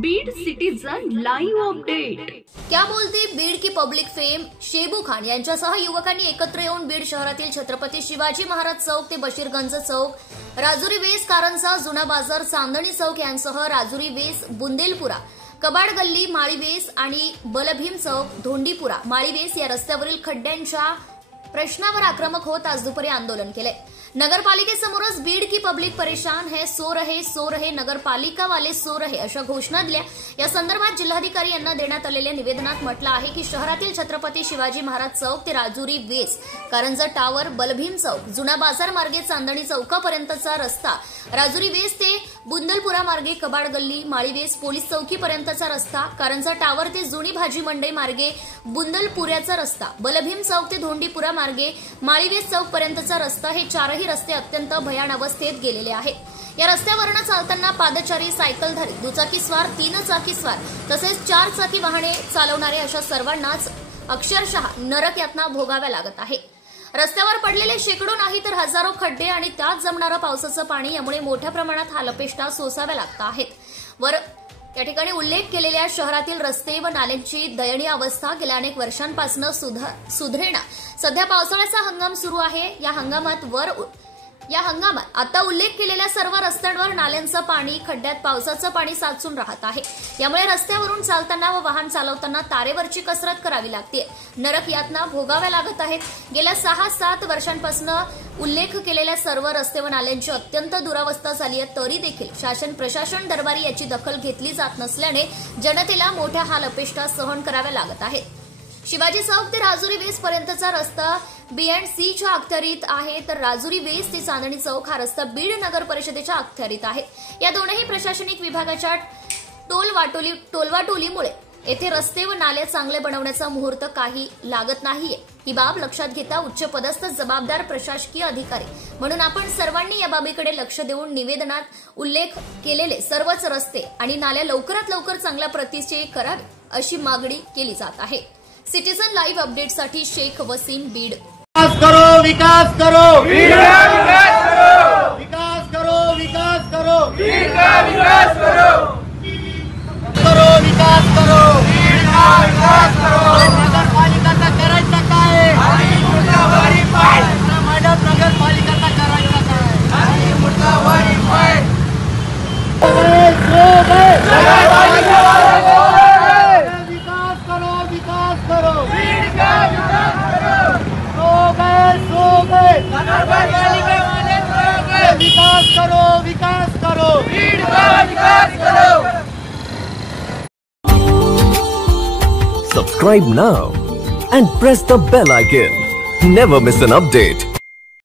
Beed citizen live update. क्या बोलती बीड की पब्लिक फेम शेबू खान यांच्यासह युवकांनी एकत्र येऊन बीड शहरातील छत्रपती शिवाजी महाराज चौक ते बशीरगंज चौक, राजुरी वेस कारंजा जुना बाजार चांदणी चौक यांसह राजुरी वेस बुंदेलपुरा, कबाड गल्ली माळी वेस आणि बलभीम चौक धोंडीपुरा माळी वेस या रस्त्यावरील खड्ड्यांच्या प्रश्नावर आक्रमक होत आज दुपारी आंदोलन केले। नगरपालिकेसमोरच बीड की पब्लिक परेशान है, सो रहे नगरपालिका वाले सो रहे अशा घोषणा दिल्या। या संदर्भात जिल्हाधिकारी यांना देण्यात आलेल्या निवेदनात म्हटलं आहे की शहरातील छत्रपती शिवाजी महाराज चौक ते राजुरी वेस कारंजा टावर, बलभीम चौक, जुना बाजार मार्गे चांदणी चौकापर्यंतचा रस्ता, राजुरी वेस ते बुंदलपुरा मार्गे कबाड गल्ली माळी वेस पोलीस चौकीपर्यंतचा रस्ता, कारंजा टावर ते जुनी भाजी मंडई मार्गे बुंदलपुऱ्याचा रस्ता, बलभीम चौक ते धोंडीपुरा मार्गे माळी वेस चौक पर्यंतचा रस्ता हे चारही रस्ते अत्यंत भयान अवस्थेत गेलेले आहेत। या रस्त्यावरनं चालताना पादचारी, सायकलधारी, दुचाकीस्वार, तीन चाकीस्वार तसेच चार चाकी वाहने चालवणारे अशा सर्वांनाच अक्षरशः नरक यातना भोगाव्या लागत आहे। रस्त्यावर पडलेले शेकडो नाही तर हजारो खड्डे आणि त्यात जमणारं पावसाचं पाणी यामुळे मोठ्या प्रमाणात हालअपेष्टा सोसाव्या लागत आहेत। या ठिकाणी उल्लेख केलेल्या शहरातील रस्ते व नाल्यांची दयनीय अवस्था गेल्या अनेक वर्षांपासून सुधारणा। सध्या पावसाळ्याचा हंगाम सुरू आहे। या हंगामात आता उल्लेख केलेल्या सर्व रस्त्यांवर नाल्यांचं पाणी, खड्ड्यात पावसाचं पाणी साचून राहत आहे। यामुळे रस्त्यावरून चालताना व वाहन चालवताना तारेवरची कसरत करावी लागते, नरक यातना भोगाव्या लागत आहेत। गेल्या 6-7 वर्षांपासून उल्लेख केलेल्या सर्व रस्ते व नाल्यांची अत्यंत दुरावस्था झाली आहे, तरी देखील शासन प्रशासन दरबारी याची दखल घेतली जात नसल्याने जनतेला मोठ्या हाल अपेष्टा सहन कराव्या लागत आहेत। शिवाजी चौक ते राजुरी वेस पर्यंतचा रस्ता B&C च्या अखत्यारीत आहे, तर राजुरी वेस ते चांदणी चौक हा रस्ता बीड नगर परिषदेच्या अखत्यारीत आहे। या दोनही प्रशासनिक विभागाच्या टोलवाटोलीमुळे येथे रस्ते व नाले चांगले बनवण्याचा मुहूर्त काही लागत नाहीये। ही बाब लक्षात घेता उच्च पदस्थ जबाबदार प्रशासकीय अधिकारी म्हणून आपण सर्वांनी या बाबीकडे लक्ष देऊन निवेदनात उल्लेख केलेले सर्वच रस्ते आणि नाले लवकरात लवकर चांगल्या प्रतीचे करावे अशी मागणी केली जात आहे। सिटीजन लाइव अपडेट साठी शेख वसीम, बीड। विकास करो बीड का विकास करो, विकास करो बीड का विकास करो, विकास करो बीड का विकास करो। नगरपालिका करायचं काय आणि मुर्दाबादी पाय, मॅडम नगरपालिका करायचं काय आणि मुर्दाबादी पाय। विकास करो बीड का विकास करो, सो गए नगरपालिका वाले सो गए। विकास करो बीड का विकास करो। Subscribe now and press the bell icon. Never miss an update.